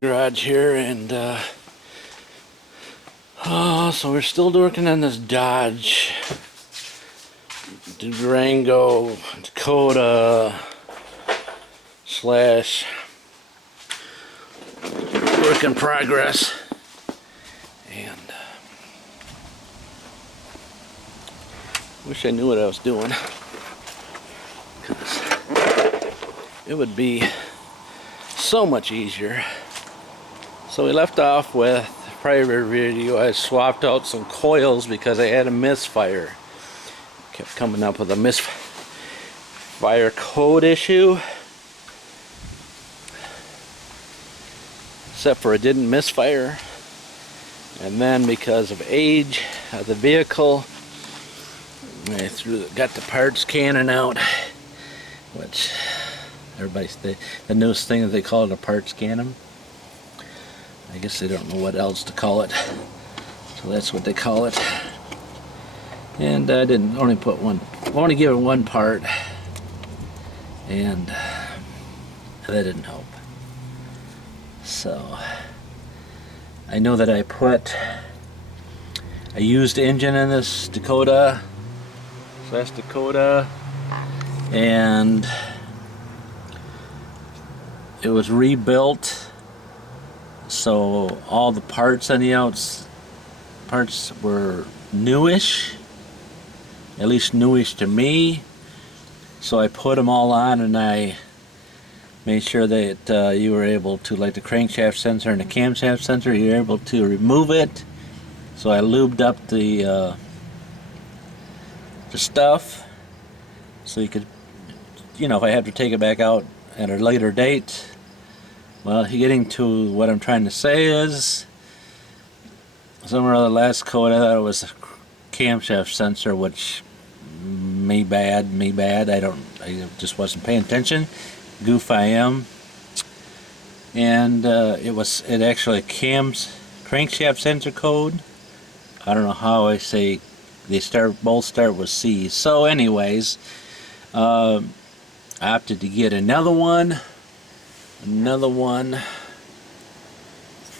Garage here, and so we're still working on this Dodge Durango Dakota slash work in progress, and wish I knew what I was doing, because it would be so much easier. So we left off with prior video. I swapped out some coils because I had a misfire. Kept coming up with a misfire code issue, except for it didn't misfire. And then because of age of the vehicle, I got the parts cannon out, which everybody's the newest thing that they call it, a parts cannon. I guess they don't know what else to call it, so that's what they call it. And I didn't only put one, only give it one part, and that didn't help. So I know that I put a used engine in this Dakota slash Dakota, and it was rebuilt. So all the parts on the parts were newish, at least newish to me. So I put them all on, and I made sure that you were able to, like the crankshaft sensor and the camshaft sensor, you're able to remove it. So I lubed up the stuff, so you could, you know, if I have to take it back out at a later date. Well, getting to what I'm trying to say is, somewhere on the last code I thought it was a camshaft sensor, which me bad. I just wasn't paying attention. Goof I am. And it actually crankshaft sensor code. I don't know how I say both start with C. So anyways, I opted to get another one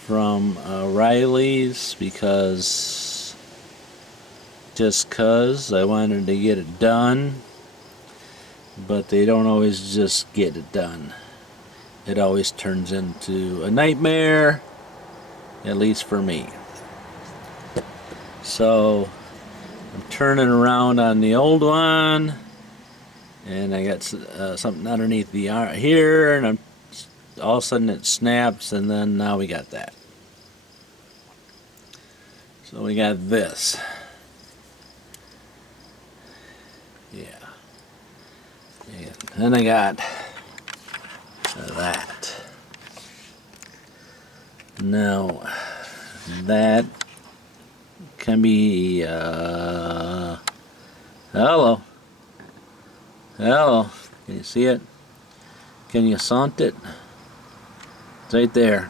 from Riley's, because I wanted to get it done, but they don't always just get it done. It always turns into a nightmare, at least for me. So I'm turning around on the old one, and I got something underneath the here, and all of a sudden it snaps, and then now we got that. So we got this. Yeah. And then I got that. Now that can be hello. Can you see it? Can you saunt it? It's right there.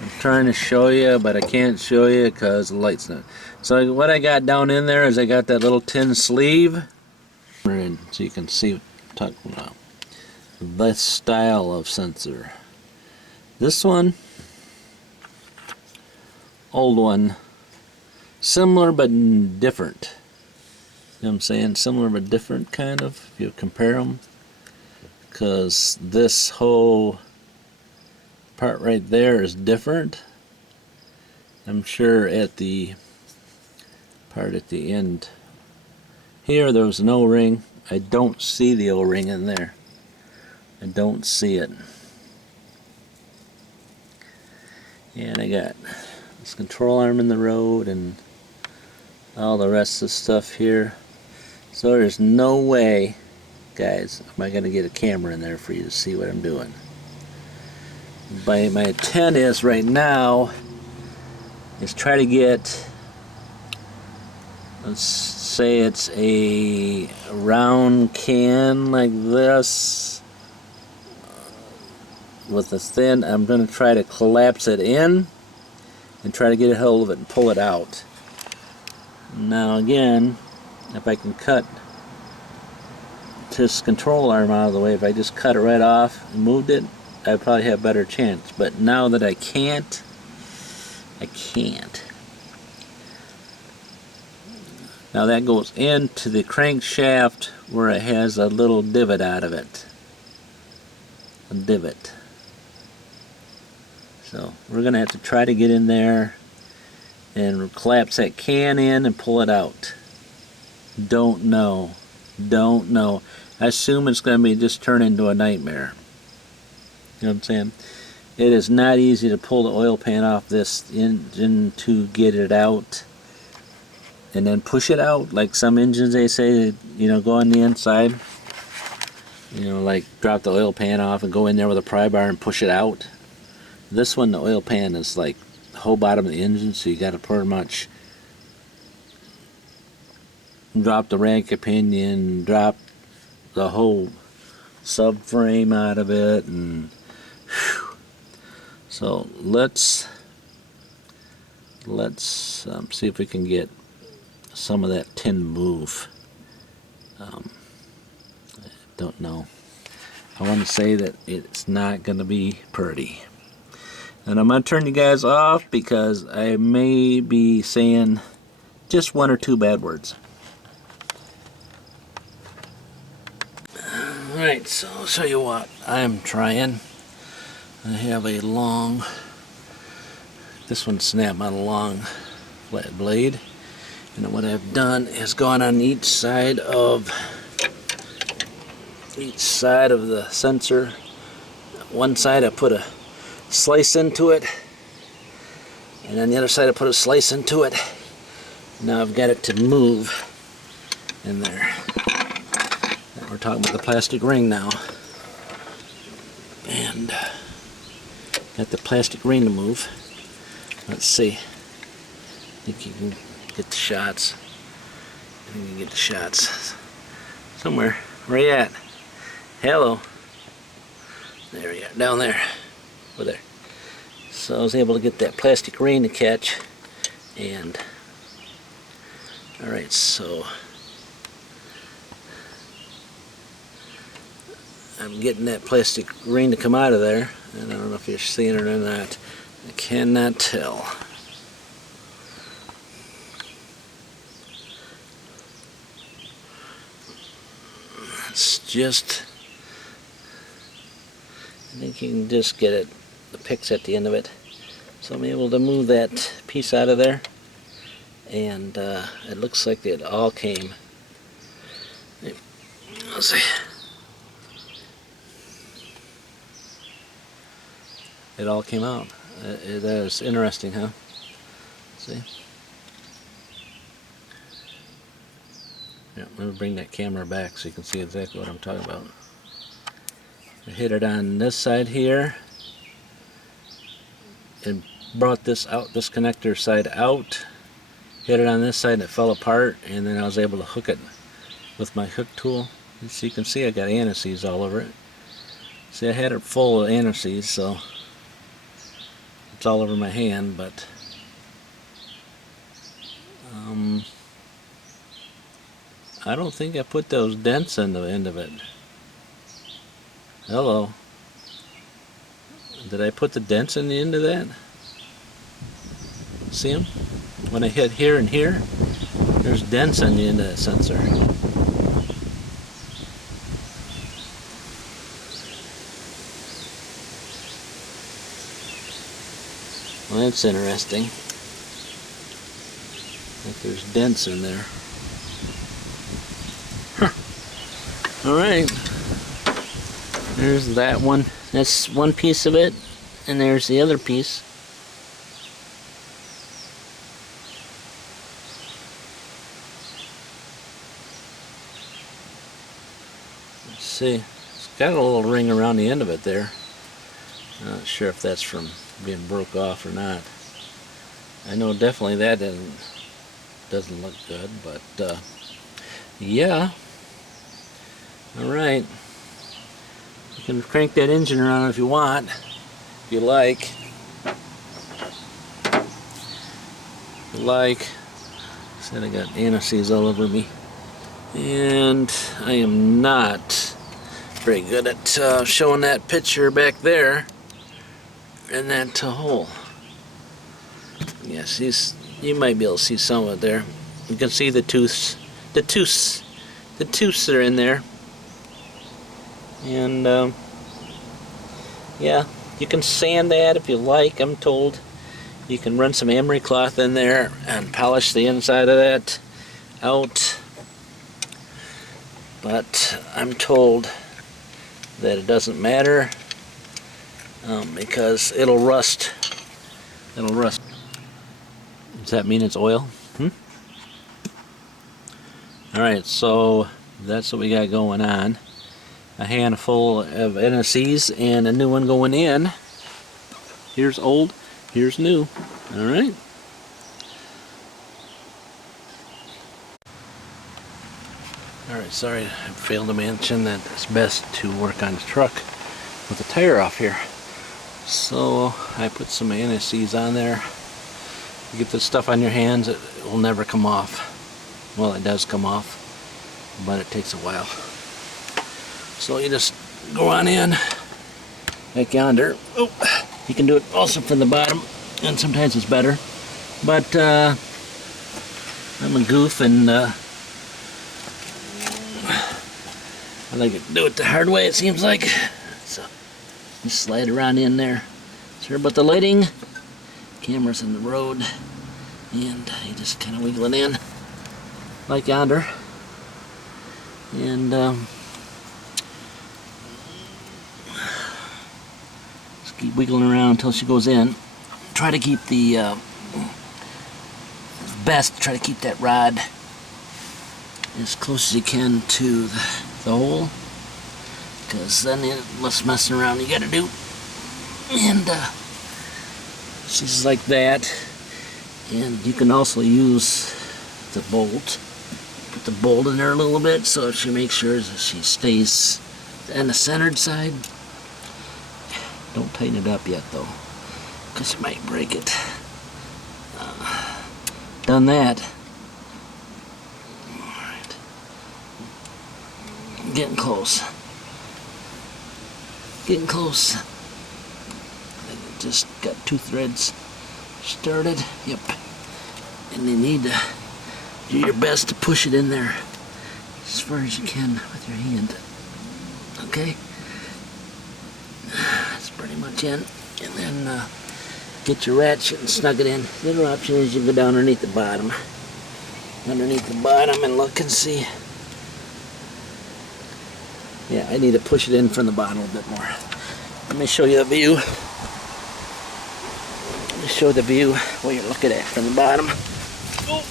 I'm trying to show you, but I can't show you because the light's not. So what I got down in there is I got that little tin sleeve, so you can see what I'm talking about. This style of sensor. This one, old one, similar but different. You know what I'm saying? Similar but different, kind of, if you compare them. Because this whole part right there is different. I'm sure at the part at the end here there was an O-ring. I don't see the O-ring in there. I don't see it. And I got this control arm in the road and all the rest of the stuff here. So there's no way, guys, am I going to get a camera in there for you to see what I'm doing. My intent is right now is try to get, let's say it's a round can like this with a thin, I'm going to try to collapse it in and try to get a hold of it and pull it out. Now again, if I can cut this control arm out of the way, if I just cut it right off and moved it, I'd probably have a better chance. But now that I can't, I can't. Now that goes into the crankshaft where it has a little divot out of it. A divot. So we're going to have to try to get in there and collapse that can in and pull it out. Don't know. Don't know. I assume it's going to be just turn into a nightmare. You know what I'm saying? It is not easy to pull the oil pan off this engine to get it out and then push it out. Like some engines, they say, you know, go on the inside. You know, like drop the oil pan off and go in there with a pry bar and push it out. This one, the oil pan is like the whole bottom of the engine, so you got to pretty much drop the rack pinion, drop the whole subframe out of it, and whew. So let's see if we can get some of that tin move. I don't know. I want to say that it's not going to be pretty. And I'm going to turn you guys off because I may be saying just one or two bad words. Alright, so I'll show you what I'm trying. I have a long, this one snapped on a long flat blade. And what I've done is gone on each side of the sensor. One side I put a slice into it, and on the other side I put a slice into it. Now I've got it to move in there. And we're talking about the plastic ring now, and got the plastic ring to move. Let's see. I think you can get the shots. I think you can get the shots somewhere. Where you at? Hello. There we are. Down there. Over there. So I was able to get that plastic ring to catch, and alright, so I'm getting that plastic ring to come out of there, and I don't know if you're seeing it or not. I cannot tell. It's just, I think you can just get it, the picks at the end of it. So I'm able to move that piece out of there, and it looks like it all came. Let's see. It all came out. That is interesting, huh? See? Yeah, let me bring that camera back so you can see exactly what I'm talking about. I hit it on this side here and brought this out, this connector side out, hit it on this side and it fell apart, and then I was able to hook it with my hook tool. So you can see I got anti-seize all over it. See, I had it full of anti-seize, so it's all over my hand, but I don't think I put those dents in the end of it. Hello. Did I put the dents in the end of that? See them? When I hit here and here, there's dents on the end of that sensor. Well, that's interesting. Like there's dents in there. Huh. Alright. There's that one. That's one piece of it. And there's the other piece. Let's see. It's got a little ring around the end of it there. Not sure if that's from being broke off or not. I know definitely that doesn't look good, but yeah. Alright. You can crank that engine around if you want, if you like. Said I got anti-seize all over me. And I am not Pretty good at showing that picture back there in that hole. Yes, you might be able to see some of it there. You can see the tooths that are in there. And yeah, you can sand that if you like, I'm told. You can run some emery cloth in there and polish the inside of that out. But I'm told that it doesn't matter because it'll rust. It'll rust. Does that mean it's oil? Alright, so that's what we got going on. A handful of NSCs and a new one going in. Here's old, here's new. Alright. Alright, sorry, I failed to mention that it's best to work on the truck with the tire off here. So I put some NSCs on there. You get this stuff on your hands, it will never come off. Well, it does come off, but it takes a while. So you just go on in, like yonder. Oh, you can do it also from the bottom, and sometimes it's better. But I'm a goof, and I like to do it the hard way, it seems like. So just slide around in there. Sorry about the lighting. Camera's in the road, and you just kind of wiggle it in, like yonder. And just keep wiggling around until she goes in. Try to keep the try to keep that rod as close as you can to the hole, because then it's less messing around you gotta do. And she's like that. And you can also use the bolt. Put the bolt in there a little bit so she makes sure that she stays on the centered side. Don't tighten it up yet though, because you might break it. Done that. Alright. Getting close. Getting close. I just got 2 threads started. Yep. And you need to do your best to push it in there as far as you can with your hand. Okay? That's pretty much in. And then get your ratchet and snug it in. The other option is you go down underneath the bottom. Underneath the bottom and look and see. Yeah, I need to push it in from the bottom a little bit more. Let me show you the view. Let me show the view what you're looking at from the bottom. Oh.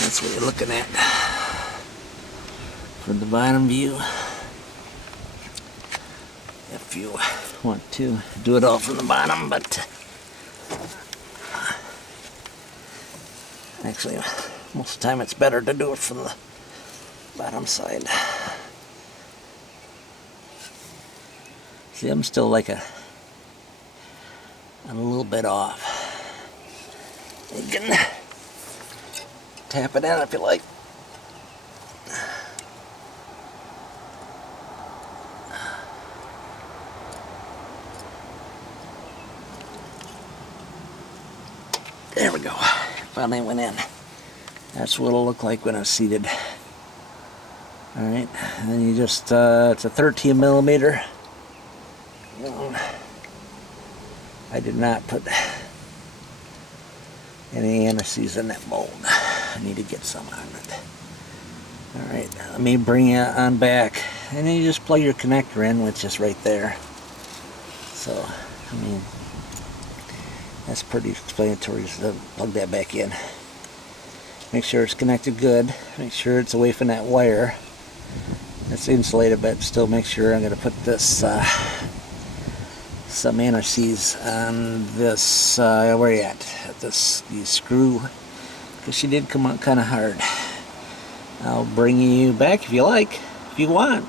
That's what you're looking at from the bottom view. If you want to do it all from the bottom, but actually most of the time it's better to do it from the bottom side. See, I'm still like a little bit off. You can tap it in if you like. There we go. Finally went in. That's what it'll look like when it's seated. Alright, and then you just, it's a 13 millimeter. I did not put any anise in that mold. I need to get some on it. Alright, let me bring it on back. And then you just plug your connector in, which is right there. So, I mean, that's pretty explanatory, so plug that back in. Make sure it's connected good. Make sure it's away from that wire. It's insulated, but still make sure. I'm going to put this, some anti-seize on this, where are you at? This screw, because she did come out kind of hard. I'll bring you back if you like, if you want.